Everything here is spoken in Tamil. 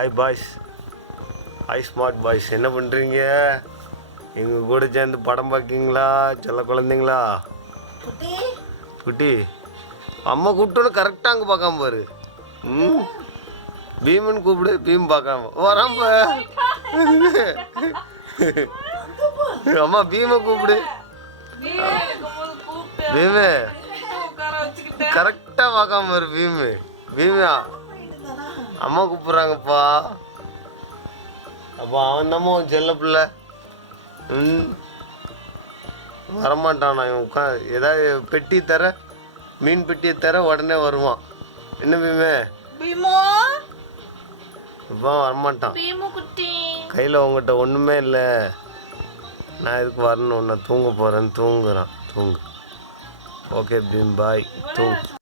Hi boys, hi smart boys. என்ன பண்ணுறீங்க? எங்கள் கூட சேர்ந்து படம் பார்க்கிங்களா செல்ல குழந்தைங்களா? குட்டி அம்மா கூப்பிட்டோன்னு கரெக்டாக அங்கே பார்க்காம பாரு. ம், பீமன் கூப்பிடு. பீம் பார்க்காம வராம. அம்மா பீமை கூப்பிடு. பீமு கரெக்டாக பார்க்காம பாரு. பீமியா அம்மா கூப்பிட்றாங்கப்பா. அப்போ அவன் தாம்மா செல்ல பிள்ளை. வரமாட்டானா இவன் ஏதாவது பெட்டி தர, மீன் பெட்டியை தர உடனே வருவான். என்ன பீமே? இப்போ வரமாட்டான். கையில் உங்ககிட்ட ஒன்றுமே இல்லை. நான் இதுக்கு வரணும், நான் தூங்க போகிறேன்னு தூங்குறான். தூங்கு. ஓகே பீம், பாய். தூங்கு.